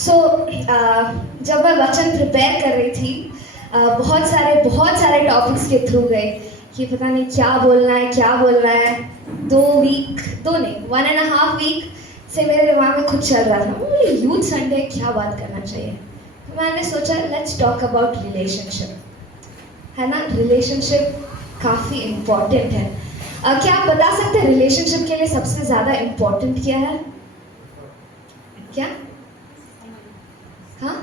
सो जब मैं वचन प्रिपेयर कर रही थी, बहुत सारे टॉपिक्स के थ्रू गए कि पता नहीं क्या बोलना है। 2 वीक, दो नहीं, 1.5 वीक से मेरे दिमाग में कुछ चल रहा था, यूथ संडे क्या बात करना चाहिए। तो मैंने सोचा लेट्स टॉक अबाउट रिलेशनशिप, है ना। रिलेशनशिप काफ़ी इम्पोर्टेंट है। क्या आप बता सकते हैं रिलेशनशिप के लिए सबसे ज़्यादा इम्पोर्टेंट क्या है? क्या? हाँ,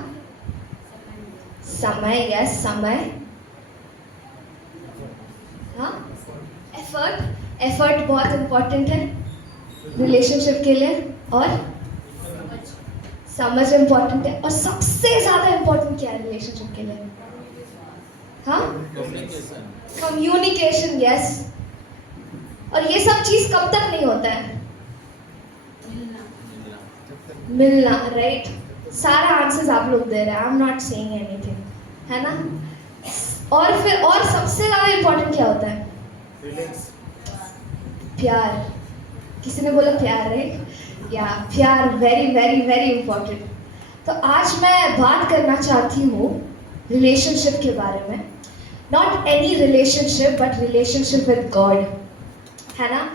समय। यस, समय। हाँ, एफर्ट बहुत इम्पोर्टेंट है रिलेशनशिप के लिए। और समझ इम्पोर्टेंट है। और सबसे ज़्यादा इम्पोर्टेंट क्या है रिलेशनशिप के लिए? हाँ, कम्युनिकेशन। यस। और ये सब चीज़ कब तक नहीं होता है? मिलना, राइट। सारा आंसर्स आप लोग दे रहे हैं, I am not saying anything, है ना। और फिर और सबसे ज़्यादा इम्पोर्टेंट क्या होता है? प्यार। किसी ने बोला प्यार, राइट। या प्यार वेरी वेरी वेरी इम्पोर्टेंट। तो आज मैं बात करना चाहती हूँ रिलेशनशिप के बारे में। Not any relationship but relationship with God, है ना।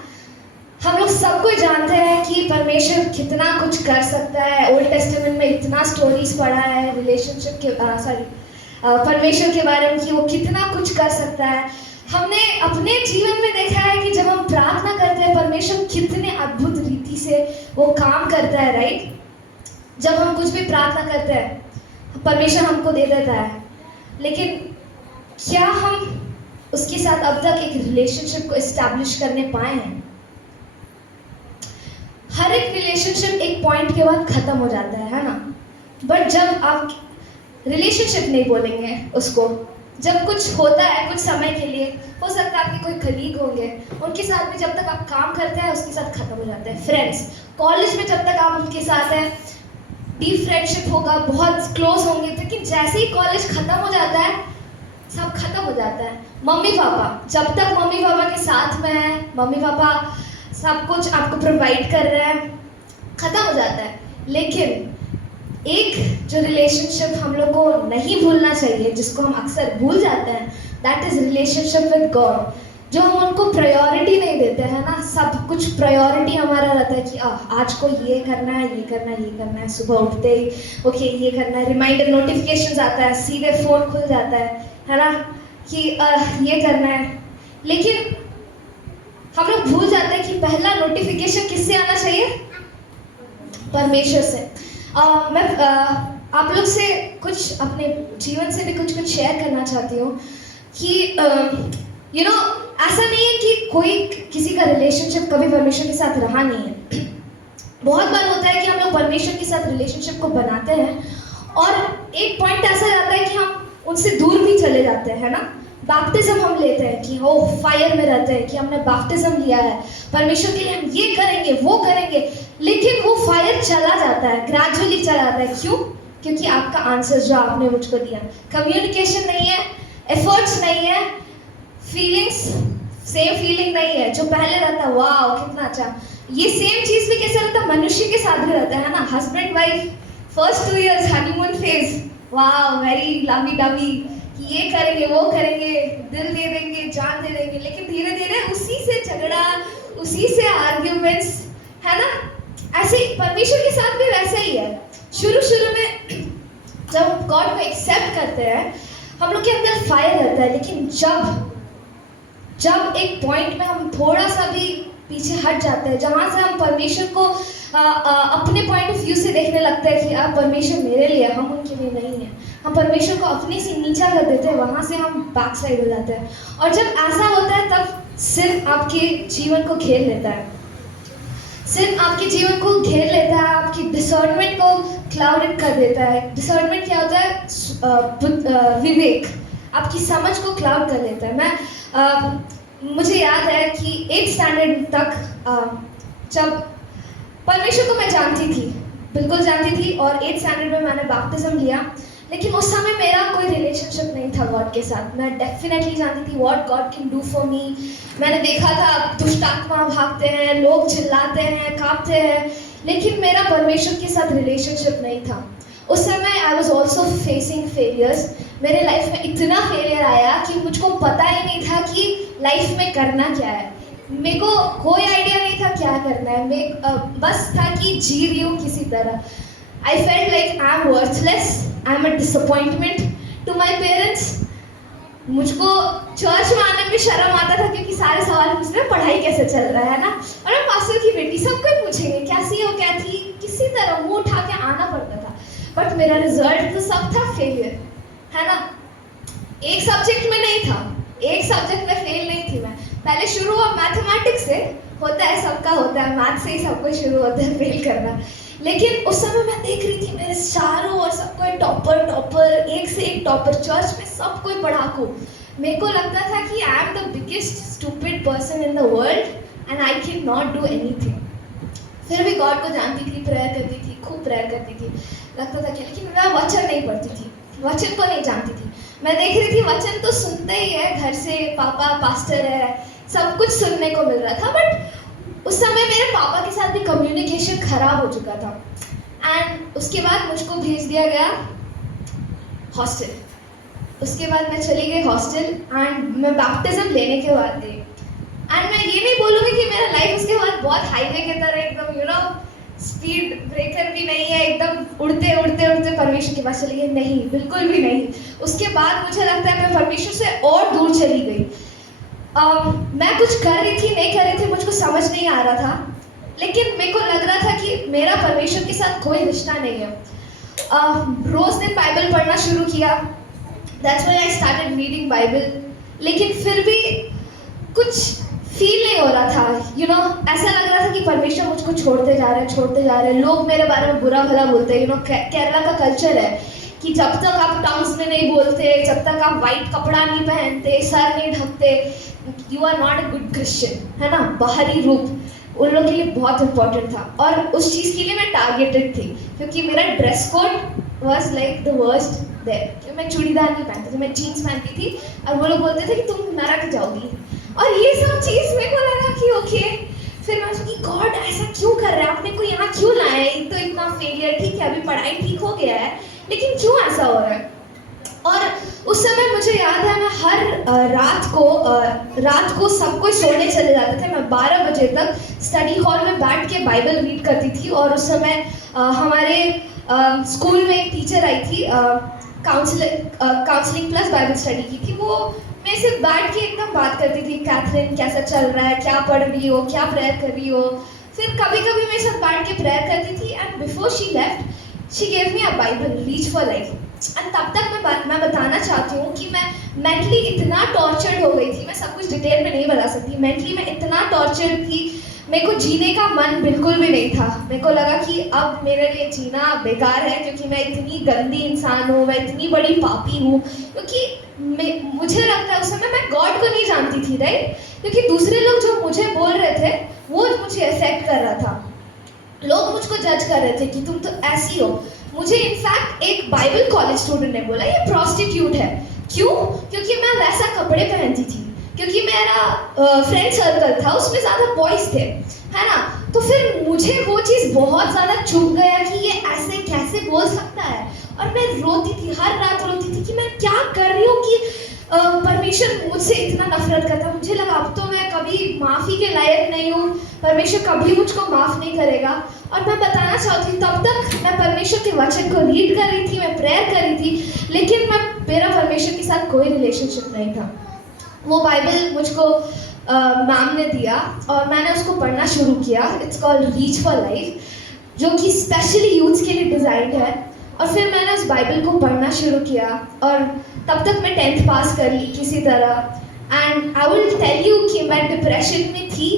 हम लोग सबको जानते हैं कि परमेश्वर कितना कुछ कर सकता है। ओल्ड टेस्टामेंट में इतना स्टोरीज पढ़ा है रिलेशनशिप के परमेश्वर के बारे में कि वो कितना कुछ कर सकता है। हमने अपने जीवन में देखा है कि जब हम प्रार्थना करते हैं परमेश्वर कितने अद्भुत रीति से वो काम करता है, राइट। जब हम कुछ भी प्रार्थना करते हैं परमेश्वर हमको दे देता है, लेकिन क्या हम उसके साथ अब तक एक रिलेशनशिप को एस्टैब्लिश करने पाए हैं? हर एक रिलेशनशिप एक पॉइंट के बाद खत्म हो जाता है ना। बट जब आप रिलेशनशिप नहीं बोलेंगे उसको, जब कुछ होता है कुछ समय के लिए, हो सकता है आपके कोई कलीग होंगे, उनके साथ भी जब तक आप काम करते हैं उसके साथ खत्म हो जाता है। फ्रेंड्स, कॉलेज में जब तक आप उनके साथ हैं डीप फ्रेंडशिप होगा, बहुत क्लोज होंगे, लेकिन जैसे ही कॉलेज खत्म हो जाता है सब खत्म हो जाता है। मम्मी पापा, जब तक मम्मी पापा के साथ में है, मम्मी पापा सब कुछ आपको प्रोवाइड कर रहे हैं, खत्म हो जाता है। लेकिन एक जो रिलेशनशिप हम लोग को नहीं भूलना चाहिए, जिसको हम अक्सर भूल जाते हैं, that is relationship with God. जो हम उनको प्रायोरिटी नहीं देते हैं ना, सब कुछ प्रायोरिटी हमारा रहता है कि आज को ये करना है, ये करना है, ये करना है। सुबह उठते ही ओके ये करना है, रिमाइंडर नोटिफिकेशन आता है, सीधे फोन खुल जाता है ना, कि ये करना है। लेकिन हम लोग भूल जाते हैं कि पहला नोटिफिकेशन किससे आना चाहिए? परमेश्वर से। मैं आप लोग से कुछ अपने जीवन से भी कुछ शेयर करना चाहती हूँ कि यू नो ऐसा नहीं है कि कोई किसी का रिलेशनशिप कभी परमेश्वर के साथ रहा नहीं है। बहुत बार होता है कि हम लोग परमेश्वर के साथ रिलेशनशिप को बनाते हैं और एक पॉइंट ऐसा जाता है कि हम उनसे दूर भी चले जाते हैं, है ना। बैप्टिज्म हम लेते हैं कि हो फायर में रहते हैं कि हमने बैप्टिज्म लिया है परमेश्वर के लिए, हम ये करेंगे वो करेंगे, लेकिन वो फायर चला जाता है, ग्रेजुअली चला जाता है। क्यों? क्योंकि आपका आंसर जो आपने मुझको दिया, कम्युनिकेशन नहीं है, एफर्ट्स नहीं है, फीलिंग्स सेम फीलिंग नहीं है जो पहले रहता है। वाह कितना अच्छा। ये सेम चीज भी कैसे रहता है? मनुष्य के साथ भी रहता है ना। Husband wife first 2 years honeymoon phase, वाह वेरी लवी डवी, ये करेंगे वो करेंगे, दिल दे देंगे, जान दे देंगे, लेकिन धीरे धीरे उसी से झगड़ा, उसी से आर्ग्यूमेंट्स, है ना। ऐसे ही परमेश्वर के साथ भी वैसे ही है। शुरू में जब गॉड को एक्सेप्ट करते हैं हम लोग के अंदर फायर रहता है, लेकिन जब एक पॉइंट में हम थोड़ा सा भी पीछे हट जाते हैं, जहाँ से हम परमेश्वर को अपने पॉइंट ऑफ व्यू से देखने लगते हैं कि अब परमेश्वर मेरे लिए, हम उनके लिए नहीं है, हम परमेश्वर को अपने से नीचा कर देते हैं, वहाँ से हम बैक साइड हो जाते हैं। और जब ऐसा होता है तब सिर्फ आपके जीवन को घेर लेता है, सिर्फ आपके जीवन को घेर लेता है, आपकी डिसर्नमेंट को क्लाउडेड कर देता है। डिसर्नमेंट क्या होता है? विवेक, आपकी समझ को क्लाउड कर लेता है। मुझे याद है कि 8th स्टैंडर्ड तक जब परमेश्वर को मैं जानती थी, बिल्कुल जानती थी, और 8th स्टैंडर्ड में मैंने बैप्टिज्म लिया, लेकिन उस समय मेरा कोई रिलेशनशिप नहीं था गॉड के साथ। मैं डेफिनेटली जानती थी what God can do for me. मैंने देखा था दुष्ट आत्मा भागते हैं, लोग चिल्लाते हैं, कांपते हैं, लेकिन मेरा परमेश्वर के साथ रिलेशनशिप नहीं था। उस समय I was also facing failures. मेरे लाइफ में इतना फेलियर आया कि मुझको पता ही नहीं था कि लाइफ में करना क्या है। मेरे को कोई आइडिया नहीं था क्या करना है। मैं बस था कि जी रही हूँ किसी तरह। I felt like I am worthless, I am a disappointment to my parents. मुझको चर्च में आने में शर्म आता था क्योंकि सारे सवाल पूछते हैं पढ़ाई कैसे चल रहा है ना, और मैं पास्टर की बेटी, सब कोई पूछेंगे कैसी हो क्या थी, किसी तरह मुंह उठा के आना पड़ता था। बट मेरा रिजल्ट तो सब था फेलियर, है ना। एक सब्जेक्ट में नहीं था, एक सब्जेक्ट में फेल नहीं थी मैं। पहले शुरू हुआ मैथमेटिक्स से, होता है सबका होता है, मैथ से ही सब कुछ शुरू होता है फेल करना। लेकिन उस समय मैं देख रही थी मेरे चारों और सब कोई टॉपर टॉपर, एक से एक टॉपर, चर्च में सब कोई पढ़ाकू। मेरे को लगता था कि I am the biggest stupid person in the world and I can not do anything. फिर भी गॉड को जानती थी, प्रेयर करती थी, खूब प्रेयर करती थी, लगता था कि, लेकिन मैं वचन नहीं पढ़ती थी, वचन को नहीं जानती थी। मैं देख रही थी वचन तो सुनते ही है, घर से पापा पास्टर है, सब कुछ सुनने को मिल रहा था। बट उस समय मेरे पापा के साथ भी कम्युनिकेशन खराब हो चुका था। एंड उसके बाद मुझको भेज दिया गया हॉस्टल। उसके बाद मैं चली गई हॉस्टल एंड मैं बैप्टिज्म लेने के बाद गई। एंड मैं ये नहीं बोलूँगी कि मेरा लाइफ उसके बाद बहुत हाईवे के तरह एकदम यू नो स्पीड ब्रेकर भी नहीं है, एकदम उड़ते उड़ते उड़ते परमेश्वर के पास चली गई, नहीं, बिल्कुल भी नहीं। उसके बाद मुझे लगता है मैं परमेश्वर से और दूर चली गई। मैं कुछ कर रही थी नहीं कर रही थी मुझको समझ नहीं आ रहा था, लेकिन मेरे को लग रहा था कि मेरा परमेश्वर के साथ कोई रिश्ता नहीं है। रोज दिन बाइबल पढ़ना शुरू किया, that's why I started reading Bible. लेकिन फिर भी कुछ फील नहीं हो रहा था, यू नो ऐसा लग रहा था कि परमेश्वर मुझको छोड़ते जा रहे हैं। लोग मेरे बारे में बुरा भला बोलते हैं। यू नो केरला का कल्चर है कि जब तक आप टंग्स में नहीं बोलते, जब तक आप वाइट कपड़ा नहीं पहनते, सर नहीं ढकते, you are not a good Christian, है ना। बाहरी रूप उन लोगों के लिए बहुत इंपॉर्टेंट था, और उस चीज़ के लिए मैं टारगेटेड थी क्योंकि मेरा dress code was like the worst there. मैं चूड़ीदार नहीं पहनती थी, मैं जीन्स पहनती थी, और वो लोग बोलते थे कि तुम नरक जाओगी, और ये सब चीज़ मेरे को लगा कि ओके। फिर मैं सोची गॉड ऐसा क्यों कर रहा है, आपने को यहाँ क्यों लाया है, तो इतना फेलियर, ठीक है अभी पढ़ाई ठीक हो गया है, लेकिन क्यों ऐसा हो रहा है। और उस समय मुझे याद है मैं हर रात को सब कोई सोने चले जाते थे, मैं 12 बजे तक स्टडी हॉल में बैठ के बाइबल रीड करती थी। और उस समय हमारे स्कूल में एक टीचर आई थी, काउंसलिंग प्लस बाइबल स्टडी की थी। वो मेरे से बैठ के एकदम बात करती थी, कैथरीन कैसा चल रहा है, क्या पढ़ रही हो, क्या प्रेयर कर रही हो। फिर कभी कभी मेरे साथ बैठ के प्रेयर करती थी। And before she left she gave me a Bible, reach for life. And तब तक मैं बताना चाहती हूँ कि मैं मेंटली इतना टॉर्चर्ड हो गई थी, मैं सब कुछ डिटेल में नहीं बता सकती। मेंटली मैं इतना टॉर्चर्ड थी, मेरे को जीने का मन बिल्कुल भी नहीं था। मेरे को लगा कि अब मेरे लिए जीना बेकार है क्योंकि मैं इतनी गंदी इंसान हूँ, मैं इतनी बड़ी पापी हूँ। क्योंकि मुझे लगता है उस समय मैं गॉड को नहीं जानती थी, राइट। क्योंकि दूसरे लोग जो मुझे बोल रहे थे वो मुझे अफेक्ट कर रहा था। लोग मुझको जज कर रहे थे कि तुम तो ऐसी हो। मुझे इनफैक्ट एक बाइबल कॉलेज स्टूडेंट ने बोला ये प्रॉस्टिट्यूट है। क्यों? क्योंकि मैं वैसा कपड़े पहनती थी, क्योंकि मेरा फ्रेंड सर्कल था उसमें ज़्यादा बॉयज़ थे, है ना। तो फिर मुझे वो चीज़ बहुत ज़्यादा चुभ गया कि ये ऐसे कैसे बोल सकता है। और मैं रोती थी, हर रात रोती थी कि मैं क्या कर रही हूँ कि परमेश्वर मुझसे इतना नफरत करता। मुझे लगा अब तो मैं कभी माफ़ी के लायक नहीं हूँ, परमेश्वर कभी मुझको माफ़ नहीं करेगा। और मैं बताना चाहती हूँ तब तक मैं परमेश्वर के वचन को रीड कर रही थी, मैं प्रेयर कर रही थी, लेकिन मेरा परमेश्वर के साथ कोई रिलेशनशिप नहीं था। वो बाइबल मुझको मैम ने दिया और मैंने उसको पढ़ना शुरू किया। It's called reach for life, जो कि स्पेशली यूथ्स के लिए डिज़ाइंड है। और फिर मैंने उस बाइबल को पढ़ना शुरू किया और तब तक मैं 10th पास कर ली किसी तरह। And I will tell you कि मैं डिप्रेशन में थी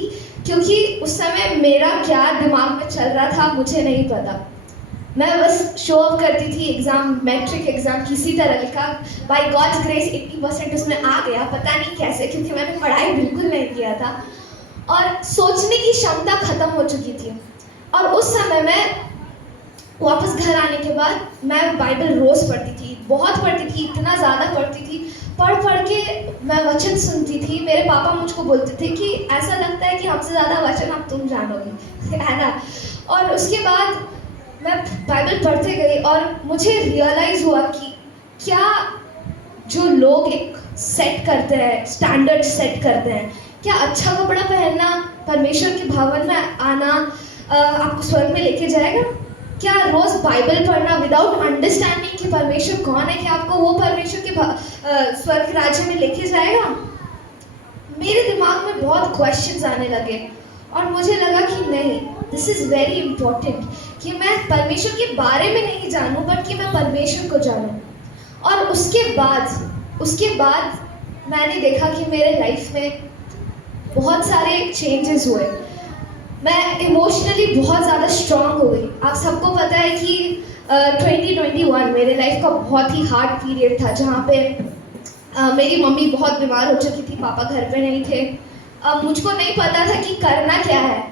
क्योंकि उस समय मेरा क्या दिमाग में चल रहा था मुझे नहीं पता। मैं बस शो अप करती थी, एग्ज़ाम मैट्रिक एग्ज़ाम किसी तरह लिखा, बाय गॉड्स ग्रेस 80% उसमें आ गया, पता नहीं कैसे, क्योंकि मैंने पढ़ाई बिल्कुल नहीं किया था और सोचने की क्षमता ख़त्म हो चुकी थी। और उस समय मैं वापस घर आने के बाद मैं बाइबल रोज़ पढ़ती थी, बहुत पढ़ती थी, इतना ज़्यादा पढ़ती थी। पढ़ के मैं वचन सुनती थी। मेरे पापा मुझको बोलते थे कि ऐसा लगता है कि हमसे ज़्यादा वचन अब तुम जानोगी, है ना। और उसके बाद मैं बाइबल पढ़ते गई और मुझे रियलाइज़ हुआ कि क्या जो लोग एक सेट करते हैं, स्टैंडर्ड सेट करते हैं, क्या अच्छा कपड़ा पहनना, परमेश्वर के भवन में आना आपको स्वर्ग में लेके जाएगा? क्या रोज़ बाइबल पढ़ना विदाउट अंडरस्टैंडिंग कि परमेश्वर कौन है, कि आपको वो परमेश्वर के स्वर्ग राज्य में लेके जाएगा? मेरे दिमाग में बहुत क्वेश्चंस आने लगे और मुझे लगा कि नहीं, दिस इज़ वेरी इम्पोर्टेंट कि मैं परमेश्वर के बारे में नहीं जानूं बट कि मैं परमेश्वर को जानूं। और उसके बाद मैंने देखा कि मेरे लाइफ में बहुत सारे चेंजेस हुए। मैं इमोशनली बहुत ज़्यादा स्ट्रांग हो गई। आप सबको पता है कि 2021 मेरे लाइफ का बहुत ही हार्ड पीरियड था, जहाँ पे मेरी मम्मी बहुत बीमार हो चुकी थी, पापा घर पे नहीं थे। मुझको नहीं पता था कि करना क्या है,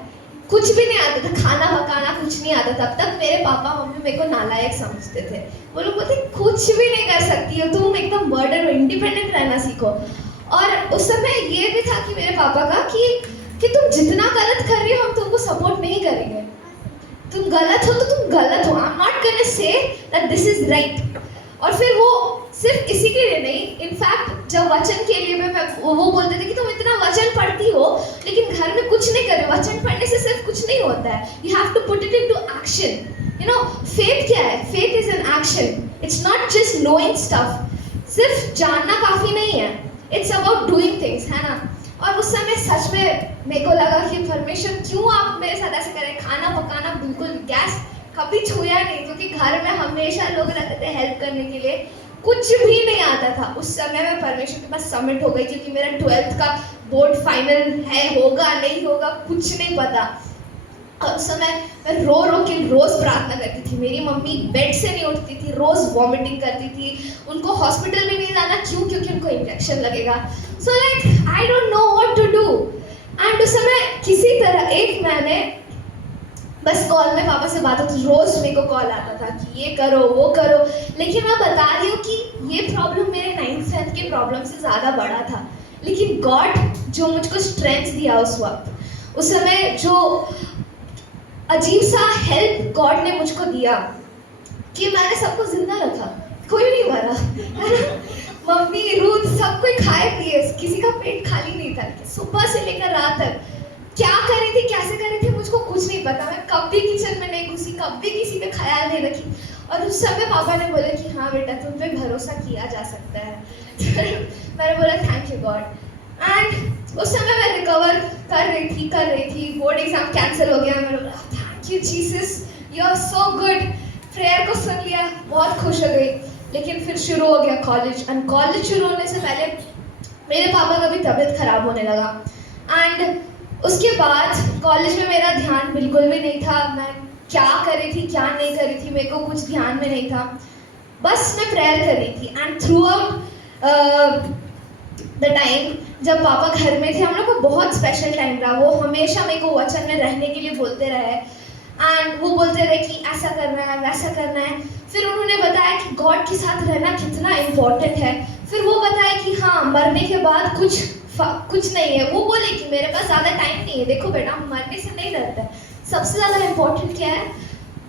कुछ भी नहीं आता था, खाना पकाना कुछ नहीं आता। तब तक मेरे पापा मम्मी मेरे को नालायक समझते थे। वो लोग बोलते कुछ भी नहीं कर सकती हो तुम, एकदम बर्डन हो, इंडिपेंडेंट रहना सीखो। और उस समय ये भी था कि मेरे पापा का कि तुम जितना गलत कर रही हो हम तुमको सपोर्ट नहीं करेंगे, तुम गलत हो तो तुम गलत हो, I am not gonna say that this is right. और फिर वो सिर्फ इसी के लिए नहीं, इनफैक्ट जब वचन के लिए मैं वो बोलते थे कि तुम इतना वचन पढ़ती हो लेकिन घर में कुछ नहीं कर रहे हो। वचन पढ़ने से सिर्फ कुछ नहीं होता है, you have to put it into action. You know, faith क्या है? Faith is an action, it's not just knowing stuff. सिर्फ जानना काफ़ी नहीं है, इट्स अबाउट डूइंग थिंग्स, है ना। और उस समय सच में मेरे को लगा कि परमेश्वर क्यों आप मेरे साथ ऐसे करें। खाना पकाना बिल्कुल गैस कभी छुआ नहीं, क्योंकि घर में हमेशा लोग रहते थे हेल्प करने के लिए, कुछ भी नहीं आता था। उस समय मैं परमेश्वर के पास सबमिट हो गई, क्योंकि मेरा 12th का बोर्ड फाइनल है, होगा नहीं होगा कुछ नहीं पता। और उस समय मैं रो के रोज़ प्रार्थना करती थी। मेरी मम्मी बेड से नहीं उठती थी, रोज़ वॉमिटिंग करती थी, उनको हॉस्पिटल में नहीं जाना। क्यों? क्योंकि उनको इंजेक्शन लगेगा। So like I don't know what to do. And उस समय किसी तरह एक मैंने बस कॉल में पापा से बात होती, रोज़ मेरे को कॉल आता था कि ये करो वो करो। लेकिन मैं बता रही हूँ कि ये प्रॉब्लम मेरे 9th 10th के प्रॉब्लम से ज़्यादा बड़ा था। लेकिन गॉड जो मुझको स्ट्रेंथ दिया उस वक्त, उस समय जो अजीब सा हेल्प गॉड ने मुझको दिया कि मैंने सबको जिंदा रखा, कोई नहीं मरा, है ना। मम्मी रूथ सब कोई खाए पिए, किसी का पेट खाली नहीं था। सुबह से लेकर रात तक क्या कर रही थी, कैसे कर रही थी, मुझको कुछ नहीं पता। मैं कभी किचन में नहीं घुसी, कभी किसी पे ख्याल नहीं रखी। और उस समय पापा ने बोला कि हाँ बेटा तुम पे भरोसा किया जा सकता है। मैंने बोला थैंक यू गॉड। एंड उस समय मैं रिकवर कर रही थी। बोर्ड एग्जाम कैंसिल हो गया। मैंने बोला thank you Jesus, you are so good. Prayer को सुन लिया, बहुत खुश हो गई। लेकिन फिर शुरू हो गया कॉलेज। एंड कॉलेज शुरू होने से पहले मेरे पापा का भी तबीयत खराब होने लगा। एंड उसके बाद कॉलेज में मेरा ध्यान बिल्कुल भी नहीं था। मैं क्या कर रही थी क्या नहीं कर रही थी मेरे को कुछ ध्यान में नहीं था, बस मैं प्रेयर कर रही थी। And through out the time जब पापा घर में थे, हम लोग को बहुत स्पेशल टाइम रहा। वो हमेशा मेरे को वचन में रहने के लिए बोलते रहे। एंड वो बोलते रहे कि ऐसा करना है वैसा करना है। फिर उन्होंने बताया कि गॉड के साथ रहना कितना इम्पोर्टेंट है। फिर वो बताया कि हाँ मरने के बाद कुछ नहीं है। वो बोले कि मेरे पास ज़्यादा टाइम नहीं है, देखो बेटा मरने से नहीं डरता है। सबसे ज़्यादा इम्पोर्टेंट क्या है?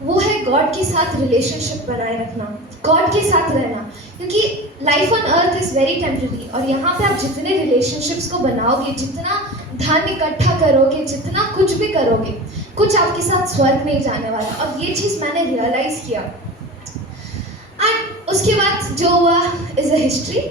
वो है गॉड के साथ रिलेशनशिप बनाए रखना, गॉड के साथ रहना। क्योंकि life on earth is very temporary. और यहाँ पे आप जितने रिलेशनशिप्स को बनाओगे, जितना धन इकट्ठा करोगे, जितना कुछ भी करोगे, कुछ आपके साथ स्वर्ग नहीं जाने वाला। और ये चीज़ मैंने रियलाइज़ किया। एंड उसके बाद जो हुआ इज़ अ हिस्ट्री।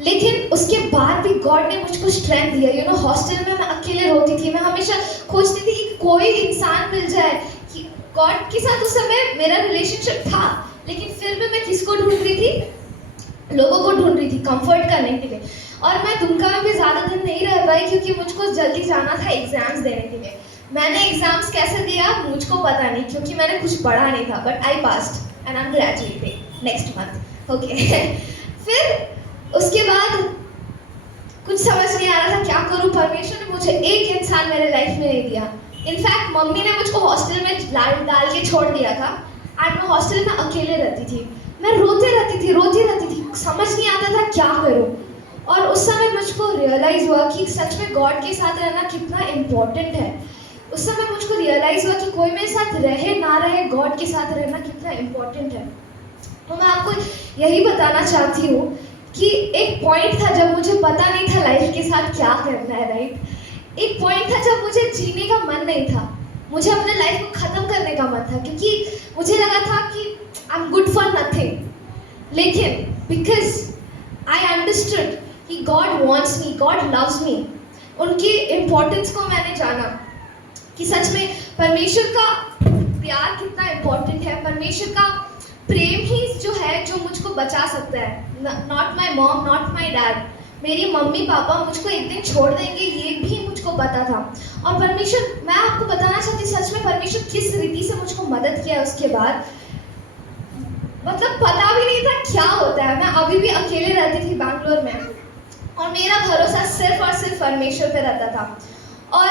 लेकिन उसके बाद भी गॉड ने मुझको स्ट्रेंथ दिया। यू नो, हॉस्टल में मैं अकेले रोती थी। मैं हमेशा खोजती थी कि कोई इंसान मिल जाए। कि गॉड के साथ उस समय मेरा रिलेशनशिप था, लेकिन फिर भी मैं किसको ढूंढ रही थी? लोगों को ढूंढ रही थी कंफर्ट करने के लिए। और मैं दुमका में भी ज़्यादा दिन नहीं रह पाई, क्योंकि मुझको जल्दी जाना था एग्जाम्स देने के लिए। मैंने एग्जाम्स कैसे दिया मुझको पता नहीं, क्योंकि मैंने कुछ पढ़ा नहीं था। But I passed and I am graduating next month. Okay. फिर उसके बाद कुछ समझ नहीं आ रहा था क्या करूं। परमेश्वर ने मुझे एक इंसान मेरे लाइफ में नहीं दिया। इनफैक्ट मम्मी ने मुझको हॉस्टल में डाल के छोड़ दिया था। एंड मैं हॉस्टल में अकेले रहती थी। मैं रोती रहती थी, समझ नहीं आता था क्या करूं। और उस समय मुझको रियलाइज़ हुआ कि सच में गॉड के साथ रहना कितना इम्पोर्टेंट है। उस समय मुझको रियलाइज़ हुआ कि कोई मेरे साथ रहे ना रहे, गॉड के साथ रहना कितना इम्पोर्टेंट है। तो मैं आपको यही बताना चाहती हूँ कि एक पॉइंट था जब मुझे पता नहीं था लाइफ के साथ क्या करना है, राइट। एक पॉइंट था जब मुझे जीने का मन नहीं था, मुझे अपने लाइफ को ख़त्म करने का मन था, क्योंकि मुझे लगा था कि I am good for nothing. लेकिन बिकॉज आई अंडरस्टूड कि God wants me, God loves me, उनकी इम्पोर्टेंस को मैंने जाना कि सच में परमेश्वर का प्यार कितना इम्पोर्टेंट है, परमेश्वर का प्रेम ही जो है जो मुझको बचा सकता है। Not my mom, not my dad, मेरी मम्मी पापा मुझको एक दिन छोड़ देंगे ये भी मुझको पता था। और परमेश्वर, मैं आपको बताना चाहती सच में परमेश्वर किस रीति से मुझको मदद किया उसके बाद, मतलब पता भी नहीं था क्या होता है। मैं अभी भी अकेले रहती थी बैंगलोर में और मेरा भरोसा सिर्फ और सिर्फ परमेश्वर पे रहता था। और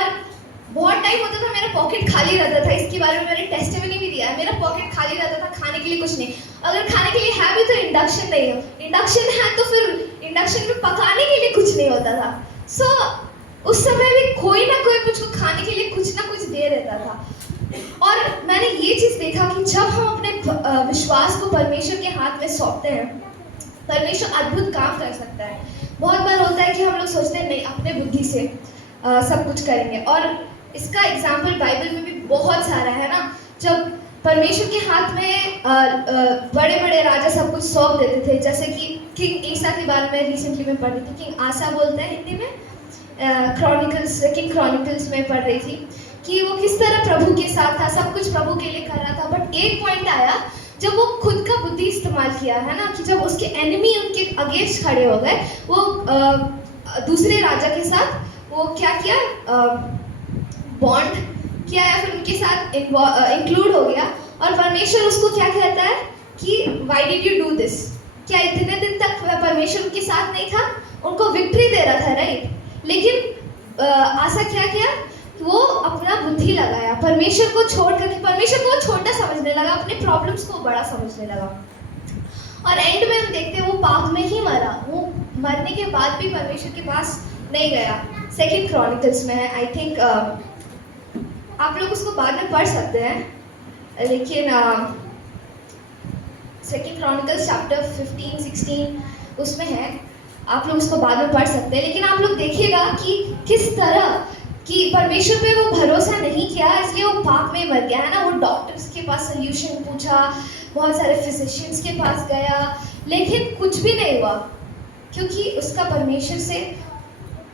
बहुत टाइम होता था मेरा पॉकेट खाली रहता था, इसके बारे में मैंने टेस्टिमनी भी दिया है, मेरा पॉकेट खाली रहता था, खाने के लिए कुछ नहीं। अगर खाने के लिए है भी तो इंडक्शन नहीं है, इंडक्शन है तो फिर इंडक्शन में पकाने के लिए कुछ नहीं होता था। सो उस समय भी कोई ना कोई मुझको खाने के लिए कुछ ना कुछ दे रहता था। और मैंने ये चीज़ देखा कि जब हम अपने विश्वास को परमेश्वर के हाथ में सौंपते हैं, परमेश्वर अद्भुत काम कर सकता है। बहुत बार होता है कि हम लोग सोचते हैं नहीं अपने बुद्धि से सब कुछ करेंगे, और इसका एग्जाम्पल बाइबल में भी बहुत सारा है ना। जब परमेश्वर के हाथ में बड़े बड़े राजा सब कुछ सौंप देते थे, जैसे कि किंग ईसा के बारे में रिसेंटली में पढ़ रही थी, किंग आसा बोलते हैं हिंदी में, क्रॉनिकल्स, किंग क्रॉनिकल्स में पढ़ रही थी कि वो किस तरह प्रभु के साथ था, सब कुछ प्रभु के लिए कर रहा था। बट एक पॉइंट आया जब वो खुद का बुद्धि इस्तेमाल किया है ना, कि जब उसके एनिमी उनके अगेंस्ट खड़े हो गए, वो दूसरे राजा के साथ वो क्या किया, बॉन्ड किया या फिर उनके साथ इंक्लूड हो गया। और परमेश्वर उसको क्या कहता है कि why did you do this. क्या इतने दिन तक परमेश्वर उनके साथ नहीं था, उनको विक्ट्री दे रहा था, राइट। लेकिन आसा क्या किया, वो अपना बुद्धि लगाया, परमेश्वर को छोड़ करके परमेश्वर को छोटा समझने लगा, अपने प्रॉब्लम्स को बड़ा समझने लगा। और एंड में हम देखते हैं वो पाप में ही मरा। वो मरने के बाद भी परमेश्वर के पास नहीं गया। सेकंड क्रॉनिकल्स में है, आई थिंक आप लोग उसको बाद में पढ़ सकते हैं, लेकिन सेकंड क्रॉनिकल्स चैप्टर 15-16 उसमें है, आप लोग उसको बाद में पढ़ सकते हैं। लेकिन आप लोग देखिएगा कि किस तरह कि परमेश्वर पे वो भरोसा नहीं किया, इसलिए वो पाप में मर गया है ना। वो डॉक्टर्स के पास सोल्यूशन पूछा, बहुत सारे फिजिशियंस के पास गया, लेकिन कुछ भी नहीं हुआ, क्योंकि उसका परमेश्वर से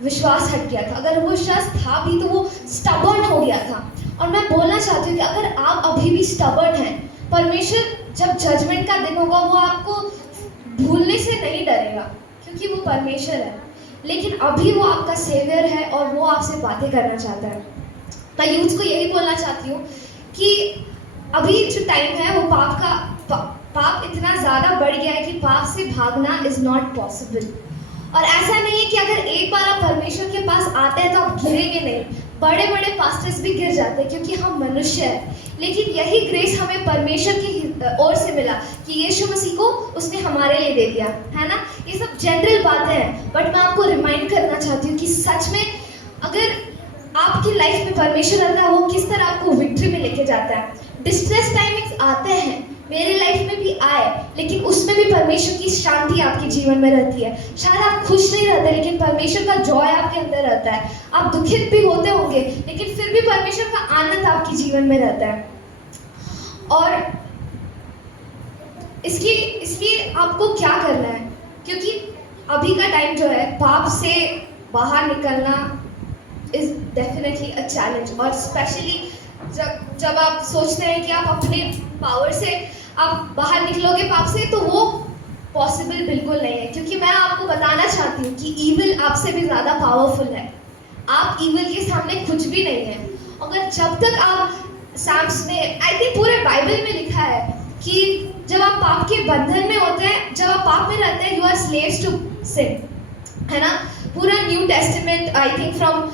विश्वास हट गया था। अगर वो विश्वास था भी तो वो स्टबर्न हो गया था। और मैं बोलना चाहती हूँ कि अगर आप अभी भी स्टबर्न हैं, परमेश्वर जब जजमेंट का दिन होगा वो आपको भूलने से नहीं डरेगा, क्योंकि वो परमेश्वर है। लेकिन अभी वो आपका सेवियर है और वो आपसे बातें करना चाहता है। मैं यूथ को यही बोलना चाहती हूँ कि अभी जो टाइम है वो पाप इतना ज़्यादा बढ़ गया है कि पाप से भागना इज़ नॉट पॉसिबल। और ऐसा नहीं है कि अगर एक बार आप परमेश्वर के पास आते हैं तो आप गिरेंगे नहीं। बड़े बड़े पास्टर्स भी गिर जाते हैं क्योंकि हम मनुष्य हैं, लेकिन यही ग्रेस हमें परमेश्वर की ओर से मिला कि यीशु मसीह को उसने हमारे लिए दे दिया, है ना। ये सब जनरल बातें हैं, बट मैं आपको रिमाइंड करना चाहती हूँ कि सच में अगर आपकी लाइफ में परमेश्वर रहता है, वो किस तरह आपको विक्ट्री में लेके जाता है। डिस्ट्रेस टाइमिंग्स आते हैं, मेरे लाइफ में भी आए, लेकिन उसमें भी परमेश्वर की शांति आपके जीवन में रहती है। शायद आप खुश नहीं रहते, लेकिन परमेश्वर का जॉय आपके अंदर रहता है। आप दुखित भी होते होंगे, लेकिन फिर भी परमेश्वर का आनंद आपके जीवन में रहता है। और इसलिए आपको क्या करना है, क्योंकि अभी का टाइम जो है पाप से बाहर निकलना इज डेफिनेटली अ चैलेंज। और स्पेशली जब आप सोचते हैं कि आप अपने पावर से आप बाहर निकलोगे पाप से, तो वो पॉसिबल बिल्कुल नहीं है। क्योंकि मैं आपको बताना चाहती हूँ कि ईविल आपसे भी ज़्यादा पावरफुल है। आप ईविल के सामने कुछ भी नहीं है। अगर जब तक आप साम्स में, आई थिंक पूरे बाइबल में लिखा है कि जब आप पाप के बंधन में होते हैं, जब आप पाप में रहते हैं, you are slaves to sin, है ना। पूरा new testament, I think from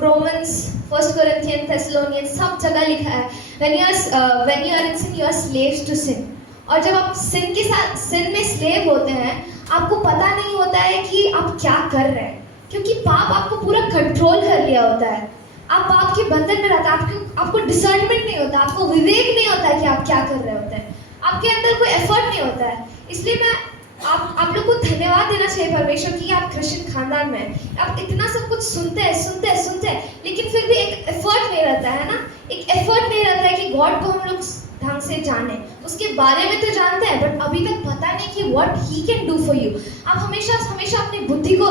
Romans, 1 Corinthians, Thessalonians, सब जगह लिखा है when you are in sin, you are slaves to sin। और जब आप सिन के साथ, सिन में स्लेव होते हैं, आपको पता नहीं होता है कि आप क्या कर रहे हैं, क्योंकि पाप आपको पूरा कंट्रोल कर लिया होता है। आप पाप के बंधन में रहते हैं, आपको डिसर्नमेंट नहीं होता, आपको विवेक नहीं होता है कि आप क्या कर रहे होते हैं, आपके अंदर कोई एफर्ट नहीं होता है। इसलिए मैं आप लोग को धन्यवाद देना चाहिए परमेश्वर की आप क्रिश्चियन खानदान में हैं। आप इतना सब कुछ सुनते हैं, लेकिन फिर भी एक एफर्ट नहीं रहता है ना, एक एफर्ट नहीं रहता है कि गॉड को हम लोग ढंग से जाने, उसके बारे में तो जानते हैं बट अभी तक पता नहीं कि what he can do for you. आप हमेशा हमेशा अपनी बुद्धि को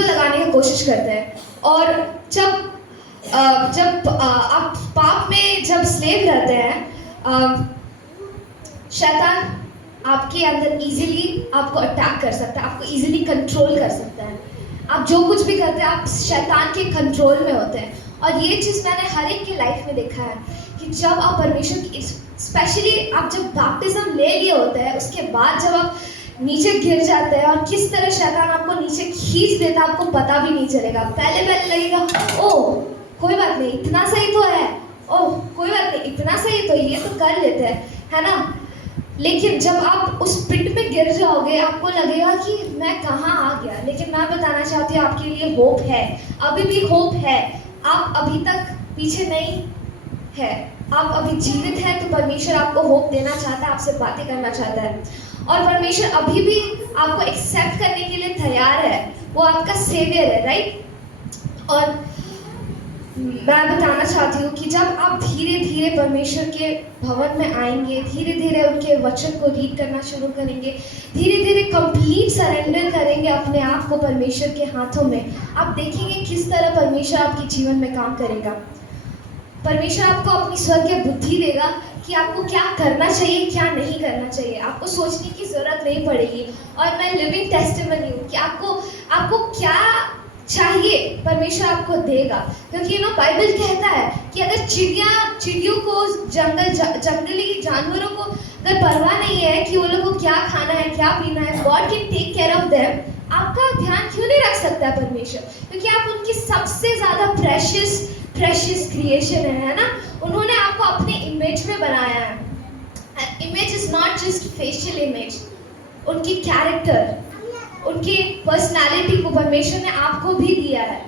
लगाने की कोशिश करते हैं, और जब आप पाप में जब स्लेव रहते हैं, शैतान आपके अंदर इजीली आपको अटैक कर सकता है, आपको इजीली कंट्रोल कर सकता है। आप जो कुछ भी करते हैं आप शैतान के कंट्रोल में होते हैं। और ये चीज़ मैंने हर एक की लाइफ में देखा है कि जब आप परमेश्वर की, स्पेशली आप जब बैप्टिज्म ले लिए होते हैं, उसके बाद जब आप नीचे गिर जाते हैं और किस तरह शैतान आपको नीचे खींच देता है आपको पता भी नहीं चलेगा। पहले लगेगा ओह कोई बात नहीं, इतना सही तो है, ओह कोई बात नहीं, इतना सही तो ये तो कर लेते हैं, है ना। लेकिन जब आप उस पिट में गिर जाओगे आपको लगेगा कि मैं कहाँ आ गया। लेकिन मैं बताना चाहती हूँ आपके लिए होप है, अभी भी होप है। आप अभी तक पीछे नहीं है, आप अभी जीवित हैं, तो परमेश्वर आपको होप देना चाहता है, आपसे बातें करना चाहता है। और परमेश्वर अभी भी आपको एक्सेप्ट करने के लिए तैयार है, वो आपका सेवियर है, राइट। और मैं बताना चाहती हूँ कि जब आप धीरे धीरे परमेश्वर के भवन में आएंगे, धीरे धीरे उनके वचन को रीड करना शुरू करेंगे, धीरे धीरे कंप्लीट सरेंडर करेंगे अपने आप को परमेश्वर के हाथों में, आप देखेंगे किस तरह परमेश्वर आपके जीवन में काम करेगा। परमेश्वर आपको अपनी स्वर्गीय बुद्धि देगा कि आपको क्या करना चाहिए, क्या नहीं करना चाहिए। आपको सोचने की जरूरत नहीं पड़ेगी। और मैं लिविंग टेस्टिमनी हूँ कि आपको क्या चाहिए परमेश्वर आपको देगा। क्योंकि बाइबल कहता है कि अगर चिड़ियों को जंगली जानवरों को अगर परवाह नहीं है कि वो लोग को क्या खाना है, क्या पीना है, God can take care of them, आपका ध्यान क्यों नहीं रख सकता है परमेश्वर? क्योंकि आप उनकी सबसे ज्यादा प्रेशियस क्रिएशन है ना। उन्होंने आपको अपने इमेज में बनाया है। Image is not just facial image, उनकी कैरेक्टर, उनकी पर्सनालिटी को परमेश्वर ने आपको भी दिया है।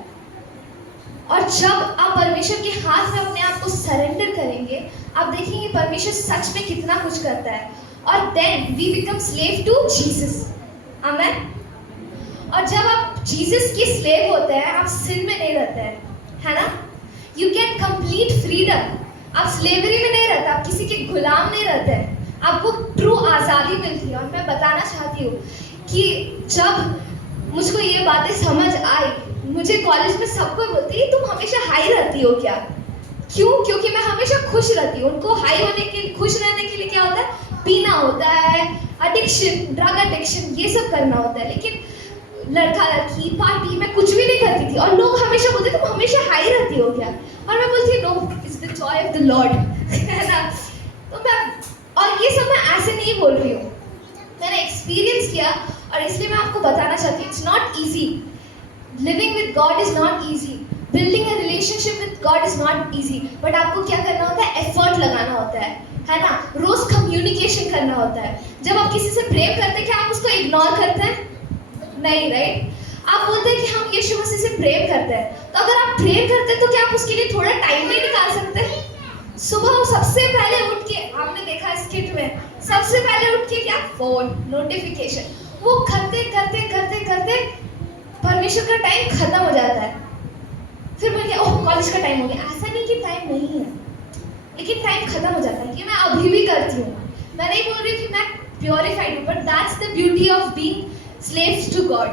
और जब आप परमेश्वर के हाथ में अपने आप को सरेंडर करेंगे, आप देखेंगे परमेश्वर सच में कितना कुछ करता है। और then we become slave to Jesus, amen. और जब आप जीसस के स्लेव होते हैं, आप सिन में नहीं रहते हैं, है ना। यू कैन कंप्लीट फ्रीडम, आप स्लेवरी में नहीं रहते, आप किसी के गुलाम नहीं रहते हैं, आपको ट्रू आज़ादी मिलती है। और मैं बताना चाहती हूँ कि जब मुझको ये बातें समझ आई, मुझे कॉलेज में सबको बोलती है तुम हमेशा हाई रहती हो क्या? क्यों? क्योंकि मैं हमेशा खुश रहती हूँ। उनको हाई होने के, खुश रहने के लिए क्या होता है? पीना होता है, एडिक्शन, ड्रग एडिक्शन, ये सब करना होता है। लेकिन लड़का लड़की पार्टी में कुछ भी नहीं करती थी और लोग हमेशा बोलते तुम हमेशा हाई रहती हो क्या? और मैं बोलती no, it's the joy of the lord, है ना। तो मैं, और ये सब मैं ऐसे नहीं बोल रही हूँ, मैंने एक्सपीरियंस किया और इसलिए मैं आपको बताना चाहती हूँ। It's not easy, living with God is not easy, building a relationship with God is not easy. But आपको क्या करना होता है? एफर्ट लगाना होता है ना। रोज कम्युनिकेशन करना होता है। जब आप किसी से प्रेम करते हैं, क्या आप उसको इग्नोर करते हैं? नहीं, राइट। आप बोलते हैं कि हम यीशु मसीह से प्रेम करते हैं, तो अगर आप प्रेम करते हैं तो क्या आप उसके लिए थोड़ा टाइम नहीं निकाल सकते? सुबह सबसे पहले उठ के, आपने देखा स्किट में, सबसे पहले उठ के क्या? फोन नोटिफिकेशन, वो करते करते करते करते परमेश्वर का टाइम खत्म हो जाता है। फिर मैं क्या, ओह कॉलेज का टाइम हो गया। ऐसा नहीं कि टाइम नहीं है, लेकिन टाइम खत्म हो जाता है। ये मैं अभी भी करती हूँ। मैं नहीं बोल रही कि मैं प्योरीफाइड हूँ, but that's the beauty of being slaves to God,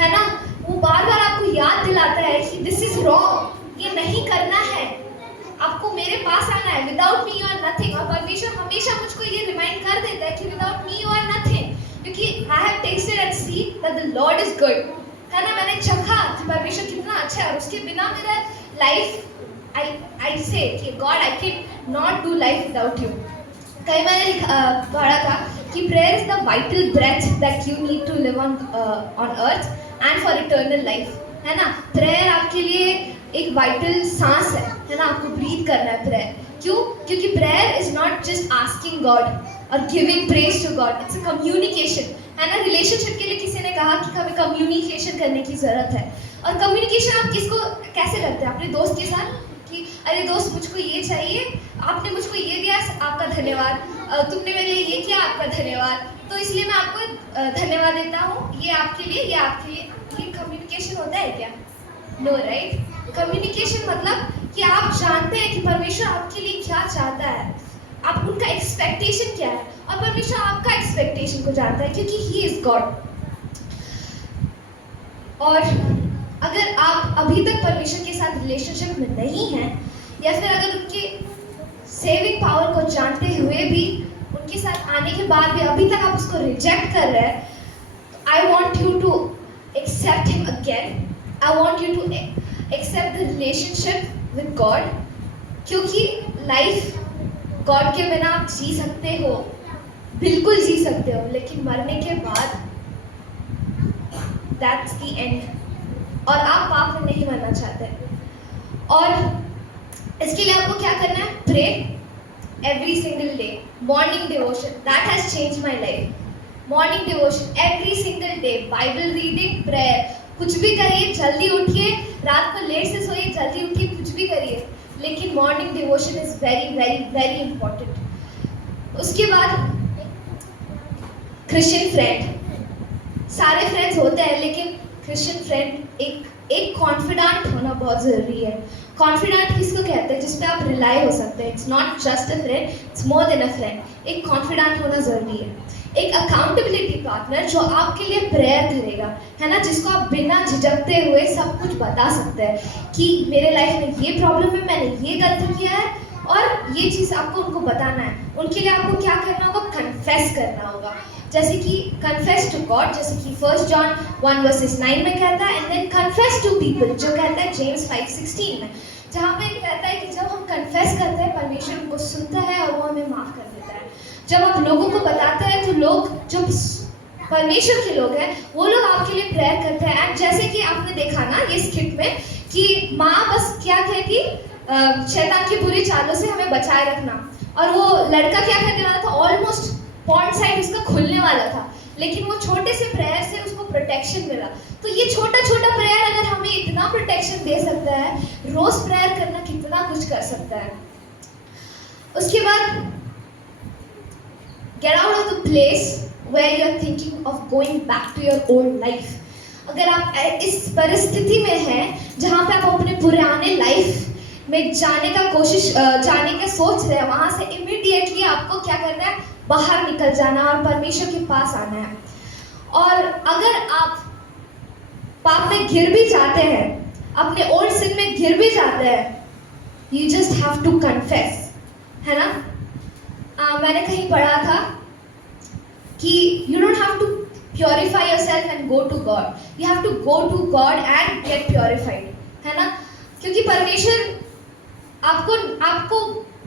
है ना। वो बार बार आपको याद दिलाता है कि दिस इज रॉन्ग, ये नहीं करना है, आपको मेरे पास आना है। Without me you are nothing. और परमेश्वर हमेशा मुझको ये रिमाइंड कर देता है कि without me you are nothing, क्योंकि I have tested and see that the lord is good, है ना। मैंने चखा कि परमेश्वर कितना अच्छा है, उसके बिना मेरा लाइफ, आई से कि God I can not do life without you. कहीं मैंने पढ़ा था कि prayer is the vital breath that you need to live on earth and for eternal life, है ना। प्रेयर आपके लिए एक वाइटल सांस है ना। आपको ब्रीथ करना है प्रेयर। क्यों? क्योंकि prayer is not just asking God और giving praise to God, it's a communication, है ना। रिलेशनशिप के लिए किसी ने कहा कि हमें कम्युनिकेशन करने की जरूरत है। और कम्युनिकेशन आप किसको कैसे करते हैं? अपने दोस्त के साथ कि अरे दोस्त मुझको ये चाहिए, आपने मुझको ये दिया, आपका धन्यवाद, तुमने मेरे लिए ये किया, आपका धन्यवाद, तो इसलिए मैं आपको धन्यवाद देता हूँ, ये आपके लिए, ये आपके लिए। ये कम्युनिकेशन होता है क्या? No, right. कम्युनिकेशन मतलब कि आप जानते हैं कि परमेश्वर आपके लिए क्या चाहता है, आप उनका एक्सपेक्टेशन क्या है, और परमेश्वर आपका एक्सपेक्टेशन को जानता है क्योंकि ही इज गॉड। और अगर आप अभी तक परमेश्वर के साथ रिलेशनशिप में नहीं हैं, या फिर अगर उनके सेविंग पावर को जानते हुए भी उनके साथ आने के बाद भी अभी तक आप उसको रिजेक्ट कर रहे हैं, I want you to accept him again. I want you to accept the relationship with God, क्योंकि लाइफ गॉड के बिना आप जी सकते हो, बिल्कुल जी सकते हो, लेकिन मरने के बाद दैट्स द एंड, और आप पाप में नहीं मरना चाहते। और इसके लिए आपको क्या करना है? Pray every single day, morning devotion, that has changed my life. Morning devotion every single day, Bible reading, prayer, कुछ भी करिए, जल्दी उठिए, रात को लेट से सोइए, जल्दी उठिए, कुछ भी करिए, लेकिन morning devotion is very very very important. उसके बाद क्रिश्चियन फ्रेंड, सारे फ्रेंड्स होते हैं, लेकिन क्रिश्चियन फ्रेंड एक कॉन्फिडेंट होना बहुत ज़रूरी है। कॉन्फिडेंट किसको कहते हैं? जिस पे आप रिलाई हो सकते हैं। It's not just a friend, it's more than a friend. एक कॉन्फिडेंट होना ज़रूरी है। एक अकाउंटेबिलिटी पार्टनर जो आपके लिए प्रेयर करेगा, है ना, जिसको आप बिना झिझकते हुए सब कुछ बता सकते हैं कि मेरे लाइफ में ये प्रॉब्लम है, मैंने ये गलती किया है, और ये चीज़ आपको उनको बताना है। उनके लिए आपको क्या करना होगा? कन्फेस करना होगा। जैसे कि कन्फेस टू गॉड, जैसे कि 1 जॉन 1:9 में कहता है, and then confess to people, जो कहता है जेम्स 5:16 में, जहाँ पे कहता है कि जब हम कन्फेस करते हैं, परमेश्वर उनको सुनता है और वो हमें माफ़ कर देता है। जब आप लोगों को बताते हैं, तो लोग जो परमेश्वर के लोग हैं, वो लोग आपके लिए प्रेयर करते हैं। एंड जैसे कि आपने देखा ना ये स्क्रिप्ट में कि माँ बस क्या कहती, शैतान की बुरी चालों से हमें बचाए रखना, और वो लड़का क्या करने वाला था? ऑलमोस्ट पॉइंट साइड उसका खुलने वाला था, लेकिन वो छोटे से प्रेयर से उसको प्रोटेक्शन मिला। तो ये छोटा छोटा प्रेयर अगर हमें इतना प्रोटेक्शन दे सकता है, रोज प्रेयर करना कितना कुछ कर सकता है। उसके बाद get out of the place where you are thinking of going back to your old life। अगर आप इस परिस्थिति में हैं जहाँ पे आप अपने पुराने लाइफ में जाने का सोच रहे हैं, वहाँ से इमीडिएटली आपको क्या करना है? बाहर निकल जाना और परमेश्वर के पास आना है। और अगर आप पाप में गिर भी जाते हैं, अपने ओल्ड सिन में गिर भी जाते हैं, you just have to confess, है ना। मैंने कहीं पढ़ा था कि you don't have to purify yourself and go to God, you have to go to God and get purified, है ना। क्योंकि परमेश्वर आपको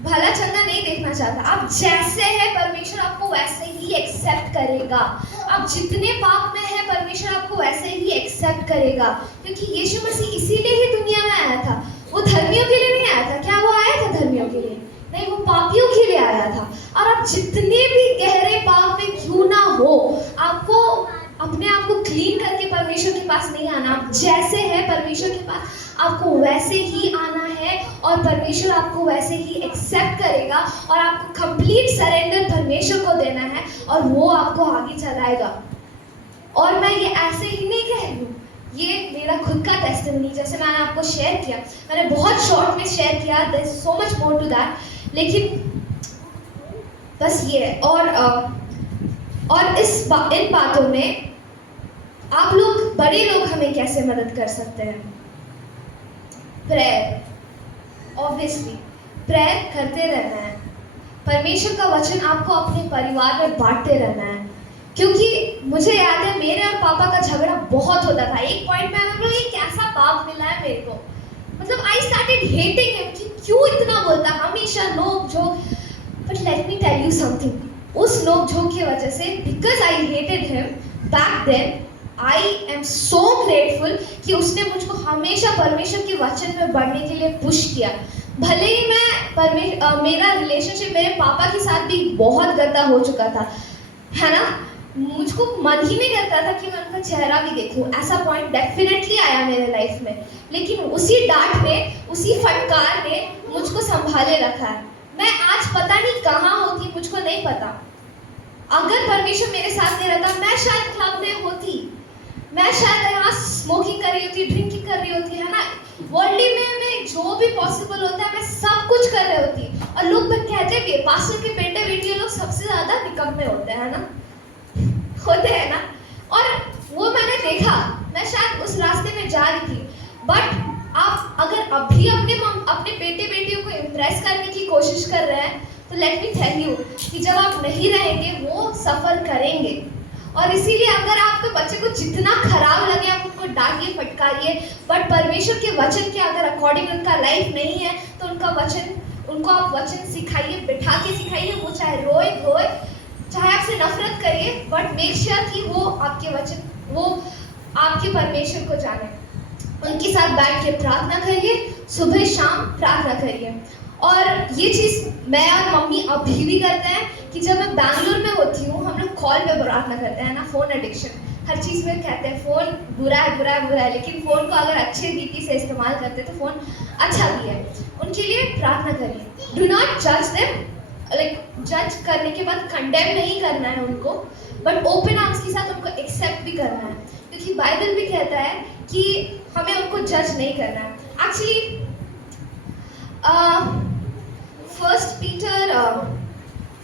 भला चंगा नहीं देखना चाहता। आप जैसे हैं, परमेश्वर आपको वैसे ही एक्सेप्ट करेगा। आप जितने पाप में हैं, परमेश्वर आपको वैसे ही एक्सेप्ट करेगा, क्योंकि यीशु मसीह इसीलिए ही दुनिया में आया था। वो धर्मियों के लिए नहीं आया था। क्या वो आया था धर्मियों के लिए? नहीं, वो पापियों के लिए आया था। और आप जितने भी गहरे पाप में क्यों ना हो, आपको अपने आप को क्लीन करके परमेश्वर के पास नहीं आना। आप जैसे हैं परमेश्वर के पास आपको वैसे ही आना है, और परमेश्वर आपको वैसे ही एक्सेप्ट करेगा, और आपको कंप्लीट सरेंडर परमेश्वर को देना है, और वो आपको आगे चलाएगा। और मैं ये ऐसे ही नहीं कह रही हूँ, ये मेरा खुद का टेस्टिमनी, जैसे मैंने आपको शेयर किया, मैंने बहुत शॉर्ट में शेयर किया, there is so much more to that, लेकिन बस ये है। और इन बातों में आप लोग, बड़े लोग, हमें कैसे मदद कर सकते हैं? प्रेयर, ऑब्वियसली प्रेयर करते रहना है। परमेश्वर का वचन आपको अपने परिवार में बांटते रहना है, क्योंकि मुझे याद है मेरे और पापा का झगड़ा बहुत होता था। एक पॉइंट में हम लोग, ये कैसा बाप मिला है मेरे को, मतलब आई स्टार्टेड हेटिंग हिम कि क्यों इतना बोलता, हमेशा नोक झोंक। But let me tell you something, उस नोक झोंक की वजह से, because I hated him back then, I am so grateful कि उसने मुझको हमेशा परमेश्वर के वचन में बढ़ने के लिए पुश किया। भले ही मेरा रिलेशनशिप मेरे पापा के साथ भी बहुत गंदा हो चुका था, है ना, मुझको मन ही नहीं करता था कि मैं उनका चेहरा भी देखूं। ऐसा पॉइंट डेफिनेटली आया मेरे लाइफ में, लेकिन उसी डांट ने, उसी फटकार ने मुझको संभाले रखा है। मैं आज पता नहीं कहाँ होती, मुझको नहीं पता। अगर परमेश्वर मेरे साथ नहीं रहता, मैं शायद क्लब में होती, मैं शायद यहाँ स्मोकिंग कर रही होती, ड्रिंकिंग कर रही होती, है ना। वर्ल्डली में जो भी पॉसिबल होता है मैं सब कुछ कर रही होती। और लोग कहते भी, पास्टर के बेटे बेटियां लोग सबसे ज्यादा निकम्मे होते हैं ना, होते हैं ना। और वो मैंने देखा, मैं शायद उस रास्ते में जा रही थी। बट आप अगर अभी अपने बेटे बेटियों को इम्प्रेस करने की कोशिश कर रहे हैं, तो लेट मी टेल यू कि जब आप नहीं रहेंगे वो सफर करेंगे। और इसीलिए अगर आपके बच्चे को जितना खराब लगे आप उनको डांटिए, फटकारिए, बट परमेश्वर के वचन के अगर अकॉर्डिंग उनका लाइफ नहीं है तो उनको आप वचन सिखाइए, बिठा के सिखाइए। वो चाहे रोए धोए, चाहे आपसे नफरत करिए, बट मेक श्योर कि वो आपके परमेश्वर को जाने। उनके साथ बैठ के प्रार्थना करिए, सुबह शाम प्रार्थना करिए। और ये चीज़ मैं और मम्मी अभी भी करते हैं कि जब मैं बैंगलोर में होती हूँ, हम लोग कॉल पे प्रार्थना करते हैं ना। फ़ोन एडिक्शन हर चीज़ में कहते हैं फ़ोन बुरा है, बुरा है, बुरा है, लेकिन फ़ोन को अगर अच्छे रीति से इस्तेमाल करते हैं तो फ़ोन अच्छा भी है। उनके लिए प्रार्थना करिए। डू नॉट जज देम, लाइक जज करने के बाद कंडेम नहीं करना है उनको, बट ओपन आर्म्स के साथ उनको एक्सेप्ट भी करना है, क्योंकि बाइबल भी कहता है कि हमें उनको जज नहीं करना है। एक्चुअली 1 पीटर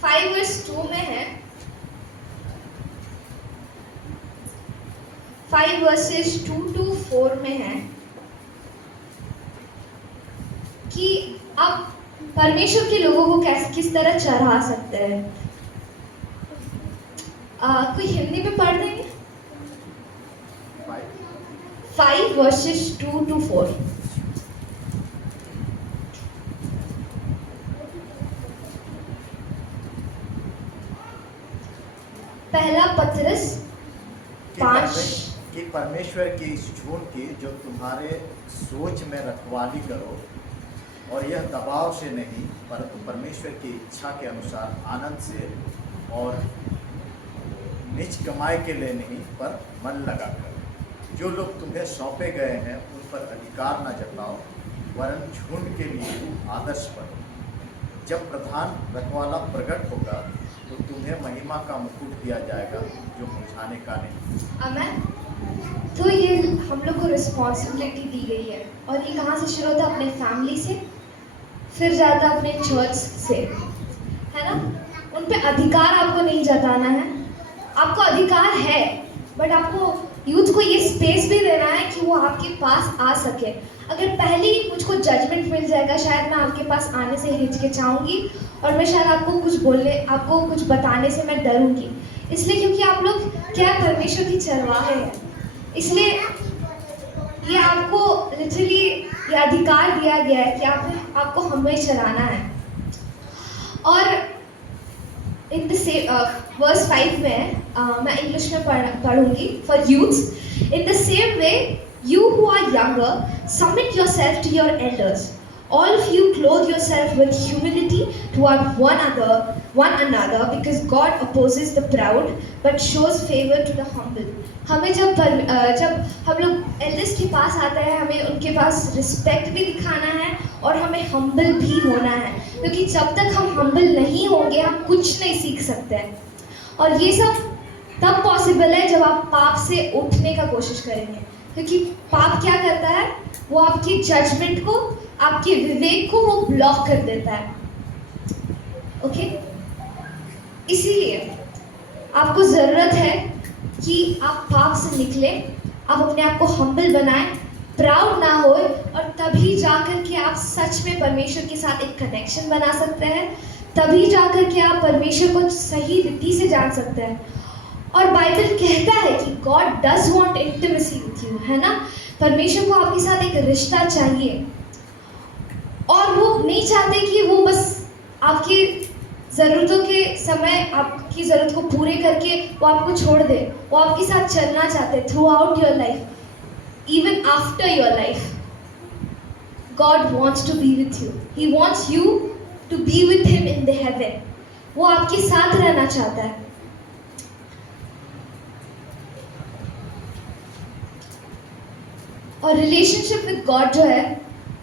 5:2 में है, 5:2-4 में है कि आप परमेश्वर के लोगों को किस तरह चढ़ा सकते हैं। कोई हिंदी में पढ़ देंगे? 5:2-4। पहला पतरस 5 कि परमेश्वर की इस झूठ की जो तुम्हारे सोच में रखवाली करो, और यह दबाव से नहीं परंतु परमेश्वर की इच्छा के अनुसार आनंद से और निज कमाई के लिए नहीं पर मन लगाकर। जो लोग तुम्हें सौंपे गए हैं उन पर अधिकार न जताओ, वरन झुंड के लिए आदर्श बनो। जब प्रधान रखवाला प्रकट होगा तो तुम्हें महिमा का मुकुट दिया जाएगा जो मुरझाने का नहीं। आमेन। तो ये हम लोग को रिस्पॉन्सिबिलिटी दी गई है, और ये कहाँ से शुरू होता है? अपने फैमिली से, फिर जाता अपने चर्च से, है ना। उन पे अधिकार आपको नहीं जताना है, आपको अधिकार है, बट आपको यूथ को ये स्पेस भी देना है कि वो आपके पास आ सके। अगर पहले ही मुझको जजमेंट मिल जाएगा, शायद मैं आपके पास आने से हिचकिचाऊंगी, और मैं शायद आपको कुछ बताने से मैं डरूंगी, इसलिए क्योंकि आप लोग क्या परमेश्वर की चरवाहे हैं। इसलिए ये आपको लिटरली ये अधिकार दिया गया है कि आपको हमें चलाना है। और इन द वर्स 5 में मैं इंग्लिश में पढ़ूंगी for youths. In the same way you who are younger, submit yourself to your elders. All of you clothe yourself with humility toward one another, because God opposes the proud but shows favor to the humble. हमें जब हम लोग elders के पास आते हैं, हमें उनके पास respect भी दिखाना है और हमें हम्बल भी होना है, क्योंकि जब तक हम हम्बल नहीं होंगे हम कुछ नहीं सीख सकते हैं। और ये सब तब पॉसिबल है जब आप पाप से उठने का कोशिश करेंगे, क्योंकि पाप क्या करता है? वो आपकी जजमेंट को, आपके विवेक को वो ब्लॉक कर देता है। ओके, इसीलिए आपको ज़रूरत है कि आप पाप से निकले, आप अपने आप को हम्बल बनाएं, प्राउड ना होए, और तभी जाकर के आप सच में परमेश्वर के साथ एक कनेक्शन बना सकते हैं। तभी जाकर के आप परमेश्वर को सही रीति से जान सकते हैं। और बाइबल कहता है कि God does want intimacy with you, है ना। परमेश्वर को आपके साथ एक रिश्ता चाहिए, और वो नहीं चाहते कि वो बस आपकी ज़रूरतों के समय आपकी ज़रूरत को पूरे करके वो आपको छोड़ दे। वो आपके साथ चलना चाहते हैं throughout your life, even after your life. God wants to be with you, he wants you to be with him in the heaven. वो आपके साथ रहना चाहता है। और रिलेशनशिप विद गॉड जो है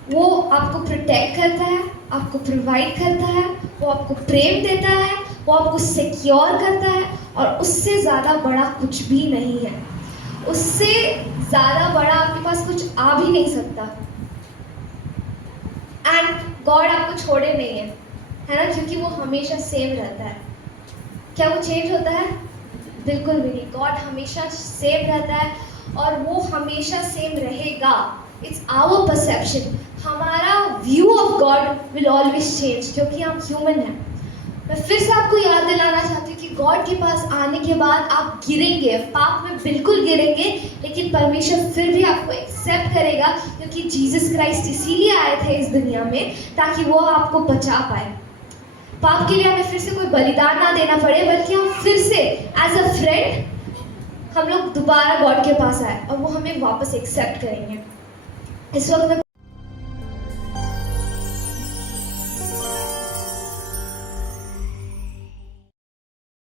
वो आपको प्रोटेक्ट करता है, आपको प्रोवाइड करता है, वो आपको प्रेम देता है, वो आपको सिक्योर करता है, और उससे ज़्यादा बड़ा कुछ भी नहीं है। उससे ज़्यादा बड़ा आपके पास कुछ आ भी नहीं सकता। एंड गॉड आपको छोड़े नहीं है ना, क्योंकि वो हमेशा सेम रहता है। क्या वो चेंज होता है? बिल्कुल भी नहीं। गॉड हमेशा सेम रहता है और वो हमेशा सेम रहेगा। इट्स आवर परसेप्शन, हमारा view of God will always change, क्योंकि हम ह्यूमन हैं। मैं फिर से आपको याद दिलाना चाहती हूँ कि गॉड के पास आने के बाद आप गिरेंगे, पाप में बिल्कुल गिरेंगे, लेकिन परमेश्वर फिर भी आपको एक्सेप्ट करेगा, क्योंकि जीसस क्राइस्ट इसीलिए आए थे इस दुनिया में ताकि वो आपको बचा पाए। पाप के लिए हमें फिर से कोई बलिदान ना देना पड़े, बल्कि हम फिर से एज अ फ्रेंड हम लोग दोबारा गॉड के पास आए और वो हमें वापस एक्सेप्ट करेंगे। इस वक्त मैं